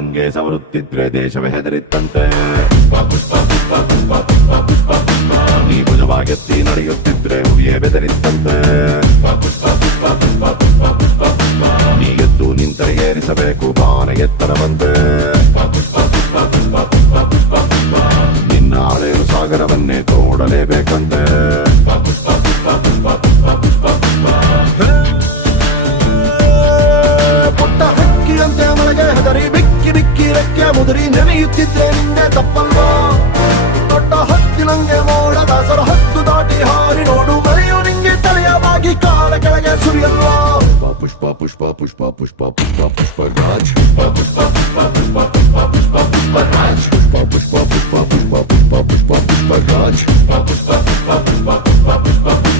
ಹಂಗೆ ಸವರುತ್ತಿದ್ರೆ ದೇಶವೇ ಹೆದರಿತ್ತಂತೆ. ನೀ ಭುಜವಾಗೆತ್ತಿ ನಡೆಯುತ್ತಿದ್ರೆ ಹುಲಿಯೇ ಬೆದರಿತ್ತಂತೆ. ನೀಗೆದ್ದು ನಿಂತರೆ ಏರಿಸಬೇಕು ಬಾಣ ಎತ್ತರವಂತೆ. ನಿನ್ನ ಹಳೆಯ ಸಾಗರವನ್ನೇ ತೋಡಲೇಬೇಕಂತೆ. ಪುಟ್ಟ ಹಕ್ಕಿಯಂತೆ ಮಳೆಗೆ ಹೆದರಿ ಬಿಕ್ಕಿ ಬಿಕ್ಕಿ ರೆಕ್ಕೆ ಮುದುರಿ ನೆನೆಯುತ್ತಿದ್ರೆ ನಿಂದೆ ತಪ್ಪಲ್ವಾ. ದೊಡ್ಡ ಹತ್ತಿನಂಗೆ ಮೋಡ ದಾಸರ ಹತ್ತು ದಾಟಿ ಹಾರಿ ನೋಡು ಮಳೆಯು ನಿಂಗೆ ತಲೆಯ ಬಾಗಿ ಕಾಲ ಕೆಳಗೆ ಸುರಿಯಲ್ವಾ. ಪುಷ್ಪ ಪುಷ್ಪ ಪುಷ್ಪ ಪುಷ್ಪ ಪುಷ್ಪ ಪುಷ್ಪ